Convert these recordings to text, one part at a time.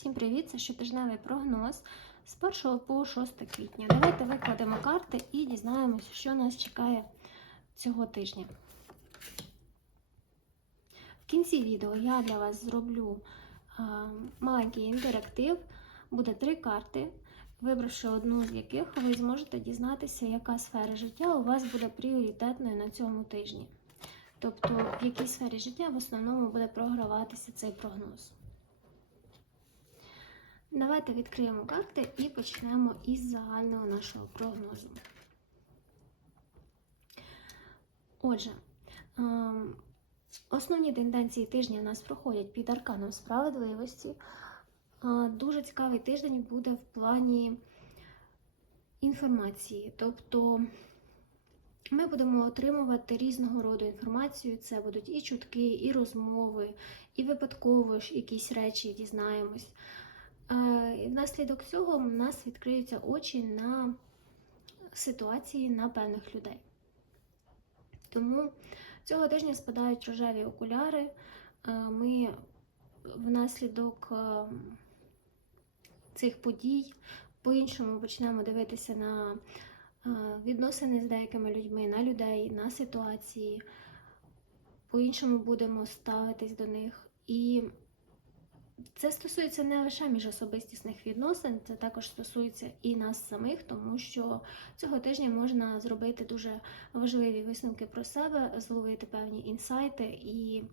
Всім привіт! Це щотижневий прогноз з 1 по 6 квітня. Давайте викладемо карти і дізнаємося, що нас чекає цього тижня. В кінці відео я для вас зроблю маленький інтерактив. Буде три карти. Вибравши одну з яких, ви зможете дізнатися, яка сфера життя у вас буде пріоритетною на цьому тижні. Тобто, в якій сфері життя в основному буде програватися цей прогноз. Давайте відкриємо карти і почнемо із загального нашого прогнозу. Отже, ем, основні тенденції тижня у нас проходять під арканом справедливості. Е, Дуже цікавий тиждень буде в плані інформації. Тобто ми будемо отримувати різного роду інформацію. Це будуть і чутки, і розмови, і випадково ж якісь речі дізнаємось. І Внаслідок цього у нас відкриються очі на ситуації на певних людей. Тому цього тижня спадають рожеві окуляри. Ми внаслідок цих подій по-іншому почнемо дивитися на відносини з деякими людьми, на людей, на ситуації. По-іншому будемо ставитись до них. І це стосується не лише міжособистісних відносин, це також стосується і нас самих, тому що цього тижня можна зробити дуже важливі висновки про себе, зловити певні інсайти і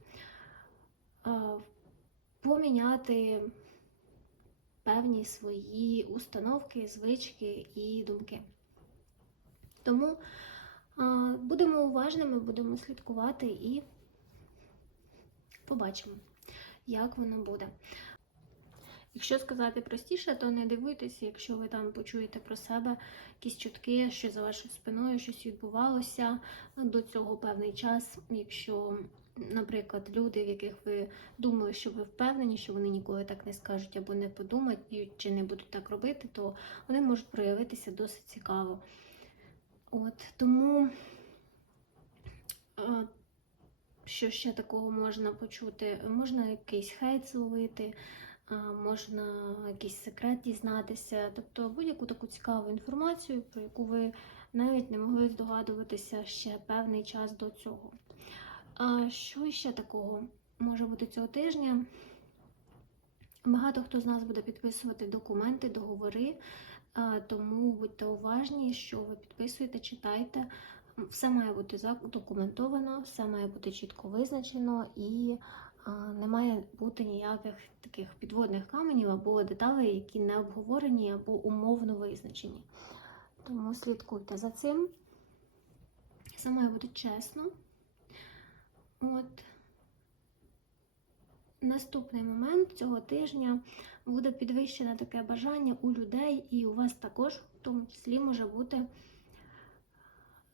е, поміняти певні свої установки, звички і думки. Тому е, будемо уважними, будемо слідкувати і побачимо як воно буде. Якщо сказати простіше, то не дивуйтеся, якщо ви там почуєте про себе якісь чутки, що за вашою спиною щось відбувалося до цього певний час. Якщо, наприклад, люди, в яких ви думали, що ви впевнені, що вони ніколи так не скажуть або не подумають, чи не будуть так робити, то вони можуть проявитися досить цікаво. От тому. Що ще такого можна почути? Можна якийсь хейт зловити, можна якийсь секрет дізнатися, тобто будь-яку таку цікаву інформацію, про яку ви навіть не могли здогадуватися ще певний час до цього. А що ще такого може бути цього тижня? Багато хто з нас буде підписувати документи, договори, тому будьте уважні, що ви підписуєте, читайте. Все має бути задокументовано, все має бути чітко визначено і не має бути ніяких таких підводних каменів або деталей, які не обговорені або умовно визначені. Тому слідкуйте за цим. Все має бути чесно. От. Наступний момент цього тижня буде підвищене таке бажання у людей, і у вас також, в тому числі, може бути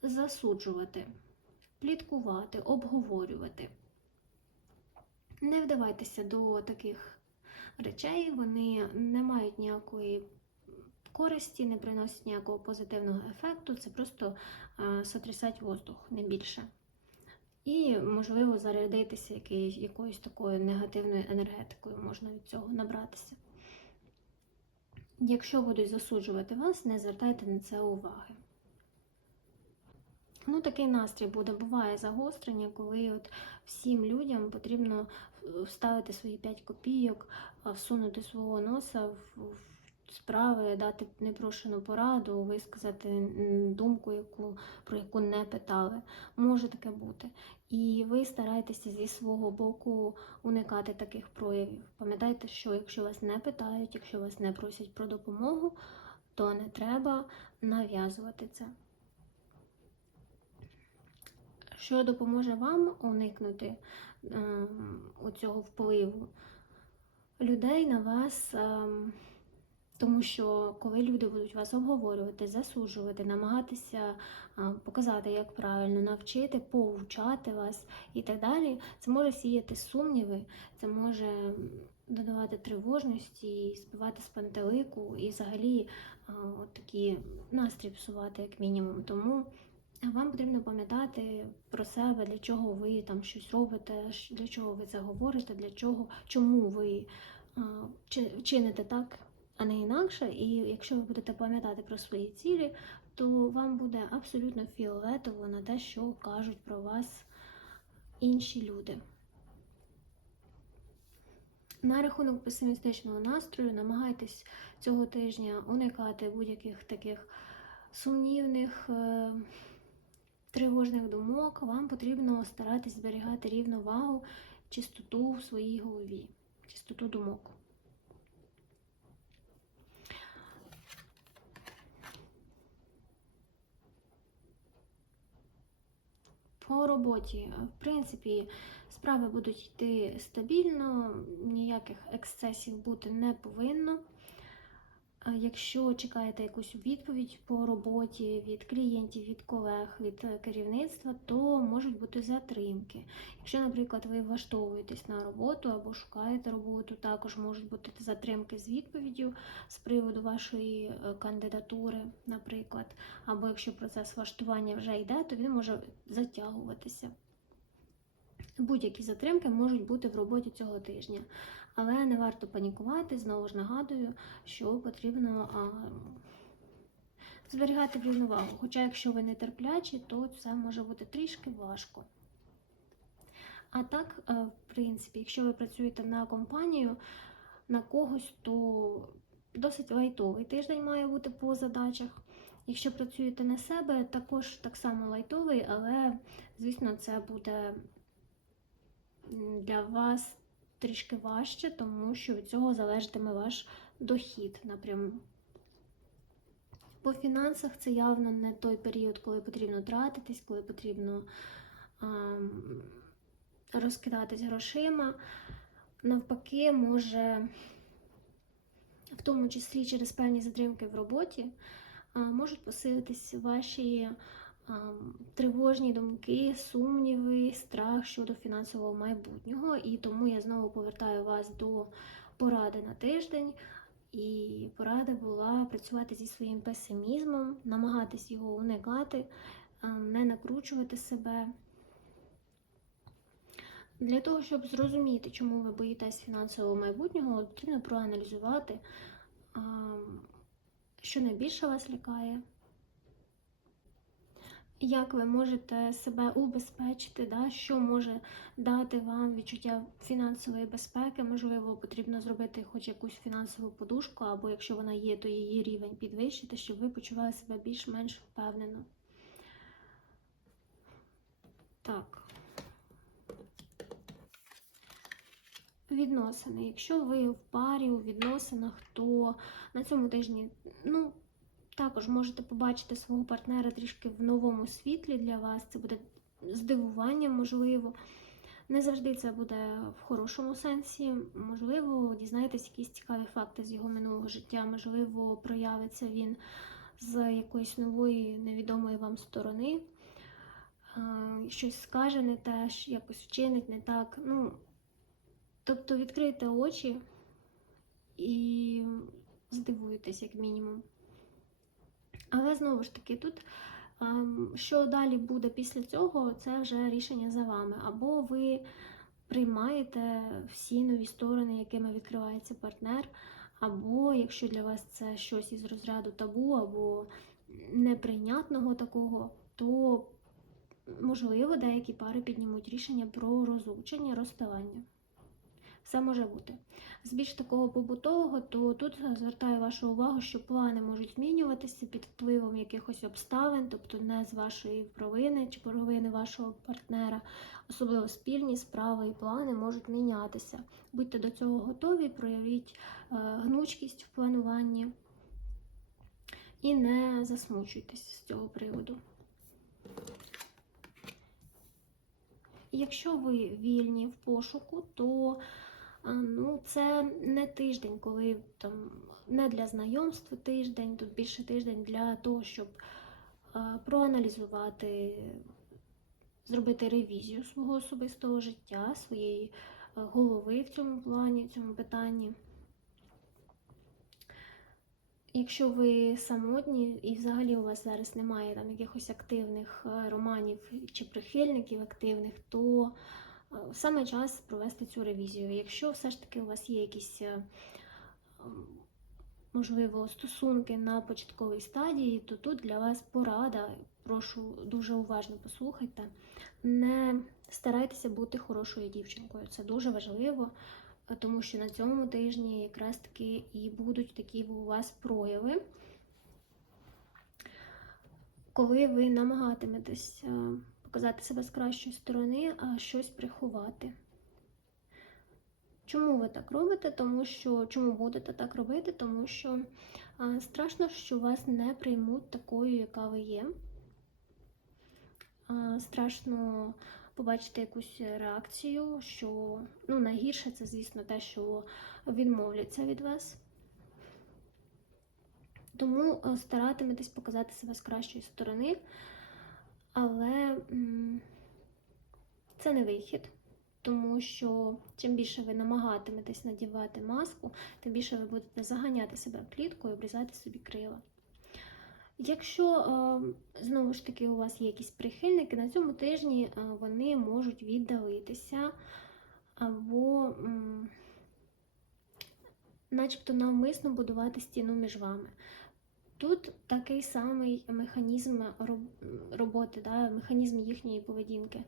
засуджувати, пліткувати, обговорювати. Не вдавайтеся до таких речей, вони не мають ніякої користі, не приносять ніякого позитивного ефекту, це просто сотрясать воздух, не більше. І, можливо, зарядитися якоюсь, якоюсь такою негативною енергетикою можна від цього набратися. Якщо будуть засуджувати вас, не звертайте на це уваги. Ну, такий настрій буде. Буває загострення, коли от всім людям потрібно вставити свої 5 копійок, всунути свого носа в справи, дати непрошену пораду, висказати думку, яку, про яку не питали. Може таке бути. І ви стараєтеся зі свого боку уникати таких проявів. Пам'ятайте, що якщо вас не питають, якщо вас не просять про допомогу, то не треба нав'язувати це що допоможе вам уникнути е, цього впливу людей на вас, е, тому що коли люди будуть вас обговорювати, засуджувати, намагатися показати, як правильно навчити, повчати вас і так далі, це може сіяти сумніви, це може додавати тривожності, збивати з пантелику і взагалі от такі настрій псувати, як мінімум. Тому вам потрібно пам'ятати про себе, для чого ви там щось робите, для чого ви це говорите, для чого, чому ви а, чи- вчините так, а не інакше. І якщо ви будете пам'ятати про свої цілі, то вам буде абсолютно фіолетово на те, що кажуть про вас інші люди. На рахунок песимістичного настрою намагайтесь цього тижня уникати будь-яких таких сумнівних, е, тривожних думок. Вам потрібно старатись зберігати рівновагу, чистоту в своїй голові, чистоту думок. По роботі, в принципі, справи будуть йти стабільно, ніяких ексцесів бути не повинно. Якщо чекаєте якусь відповідь по роботі від клієнтів, від колег, від е, керівництва, то можуть бути затримки. Якщо, наприклад, ви влаштовуєтесь на роботу або шукаєте роботу, також можуть бути затримки з відповіддю з приводу вашої е, кандидатури, наприклад. Або якщо процес влаштування вже йде, то він може затягуватися. Будь-які затримки можуть бути в роботі цього тижня, але не варто панікувати. Знову ж нагадую, що потрібно а, зберігати рівновагу. Хоча, якщо ви не терплячі, то це може бути трішки важко. А так, е, в принципі, якщо ви працюєте на компанію, на когось, то досить лайтовий тиждень має бути по задачах. Якщо працюєте на себе, також так само лайтовий, але, звісно, це буде для вас трішки важче, тому що від цього залежатиме ваш дохід напряму. По фінансах це явно не той період, коли потрібно тратитись, коли потрібно ам, розкидатись грошима. Навпаки, може, в тому числі через певні затримки в роботі, а, можуть посилитись ваші тривожні думки, сумніви, страх щодо фінансового майбутнього. І тому я знову повертаю вас до поради на тиждень. І порада була працювати зі своїм песимізмом, намагатись його уникати, не накручувати себе. Для того, щоб зрозуміти, чому ви боїтесь фінансового майбутнього, потрібно проаналізувати, що найбільше вас лякає, як ви можете себе убезпечити, да, що може дати вам відчуття фінансової безпеки. Можливо, потрібно зробити хоч якусь фінансову подушку, або якщо вона є, то її рівень підвищити, щоб ви почували себе більш-менш впевнено. Так. Відносини. Якщо ви в парі у відносинах, то на цьому тижні, ну, також можете побачити свого партнера трішки в новому світлі для вас. Це буде здивування, можливо. Не завжди це буде в хорошому сенсі. Можливо, дізнаєтесь якісь цікаві факти з його минулого життя, можливо, проявиться він з якоїсь нової невідомої вам сторони. Щось скаже не те, якось вчинить не так. Ну, тобто відкрийте очі і здивуєтесь, як мінімум. Але знову ж таки, тут ем, що далі буде після цього, це вже рішення за вами. Або ви приймаєте всі нові сторони, якими відкривається партнер, або якщо для вас це щось із розряду табу, або неприйнятного такого, то можливо деякі пари піднімуть рішення про розлучення, розставання. Все може бути. З більш такого побутового, то тут звертаю вашу увагу, що плани можуть змінюватися під впливом якихось обставин, тобто не з вашої провини чи провини вашого партнера, особливо спільні справи і плани можуть мінятися. Будьте до цього готові, проявіть е, гнучкість в плануванні і не засмучуйтесь з цього приводу. Якщо ви вільні в пошуку, то ну, це не тиждень, коли там не для знайомств тиждень, тут більше тиждень для того, щоб проаналізувати, зробити ревізію свого особистого життя, своєї голови в цьому плані, в цьому питанні. Якщо ви самотні і взагалі у вас зараз немає там якихось активних романів чи прихильників активних, то саме час провести цю ревізію. Якщо все ж таки у вас є якісь, е, можливо, стосунки на початковій стадії, то тут для вас порада. Прошу дуже уважно послухайте. Не старайтеся бути хорошою дівчинкою. Це дуже важливо, е, тому що на цьому тижні якраз таки і будуть такі у вас прояви, коли ви намагатиметесь е, показати себе з кращої сторони, а щось приховати. Чому ви так робите? Тому що чому будете так робити? Тому що а, страшно, що вас не приймуть такою, яка ви є. А, страшно побачити якусь реакцію, що ну, найгірше це, звісно, те, що відмовляться від вас. Тому старатиметесь показати себе з кращої сторони, але це не вихід тому що чим більше ви намагатиметесь надівати маску, тим більше ви будете заганяти себе в клітку і обрізати собі крила. Якщо е, знову ж таки у вас є якісь прихильники, на цьому тижні е, вони можуть віддалитися або начебто навмисно будувати стіну між вами. Тут такий самий механізм роботи, да, механізм їхньої поведінки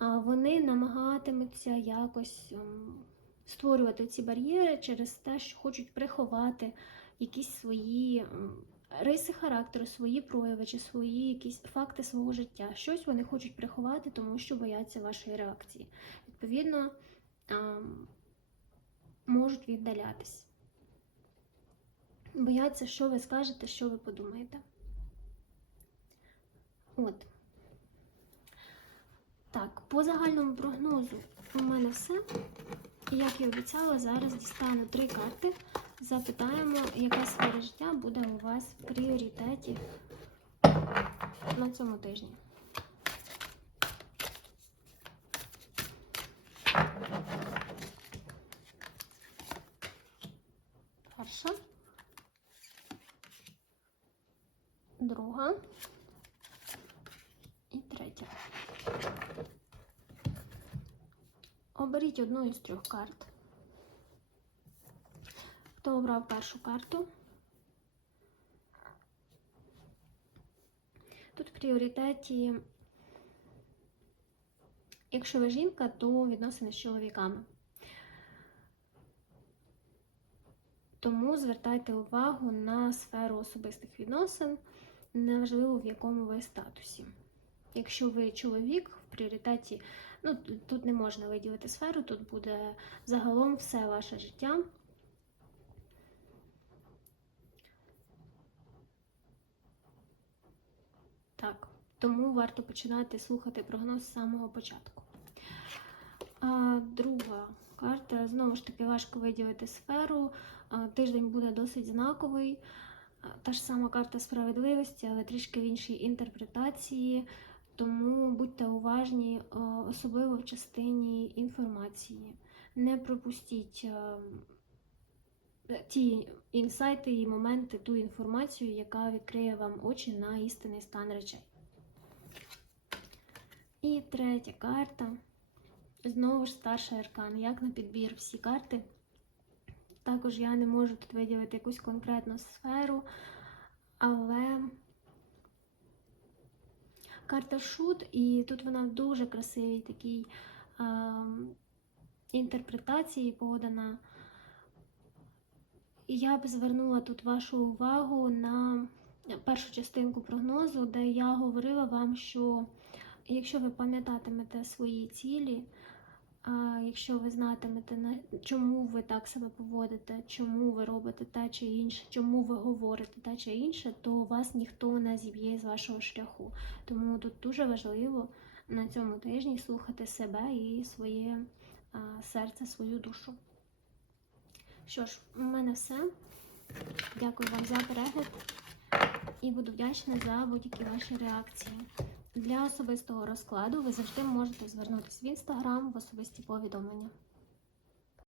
а вони намагатимуться якось ем, створювати ці бар'єри через те, що хочуть приховати якісь свої ем, риси характеру, свої прояви чи свої якісь факти свого життя. Щось вони хочуть приховати, тому що бояться вашої реакції. Відповідно, ем, можуть віддалятись. Бояться, що ви скажете, що ви подумаєте. От. Так, по загальному прогнозу у мене все. Як і обіцяла, зараз дістану три карти. Запитаємо, яка сфера життя буде у вас в пріоритеті на цьому тижні. Перша. Друга. І третя. Оберіть одну із трьох карт. Хто обрав першу карту? Тут в пріоритеті, якщо ви жінка, то відносини з чоловіками. Тому звертайте увагу на сферу особистих відносин, неважливо в якому ви статусі. Якщо ви чоловік, в пріоритеті, ну тут не можна виділити сферу, тут буде загалом все ваше життя. Так, тому варто починати слухати прогноз з самого початку. А, Друга карта, знову ж таки, важко виділити сферу. А, Тиждень буде досить знаковий. Та ж сама карта справедливості, але трішки в іншій інтерпретації. Тому будьте уважні, е, особливо в частині інформації. Не пропустіть е, ті інсайти і моменти, ту інформацію, яка відкриє вам очі на істинний стан речей. І третя карта. Знову ж старший аркан. Як на підбір всі карти. Також я не можу тут виділити якусь конкретну сферу, але карта шут, і тут вона в дуже красивій такій е, інтерпретації подана. Я б звернула тут вашу увагу на першу частинку прогнозу, де я говорила вам, що якщо ви пам'ятатимете свої цілі, якщо ви знатимете, чому ви так себе поводите, чому ви робите те чи інше, чому ви говорите те чи інше, то вас ніхто не зіб'є з вашого шляху. Тому тут дуже важливо на цьому тижні слухати себе і своє а, серце, свою душу. Що ж, у мене все. Дякую вам за перегляд і буду вдячна за будь-які ваші реакції. Для особистого розкладу ви завжди можете звернутися в інстаграм в особисті повідомлення.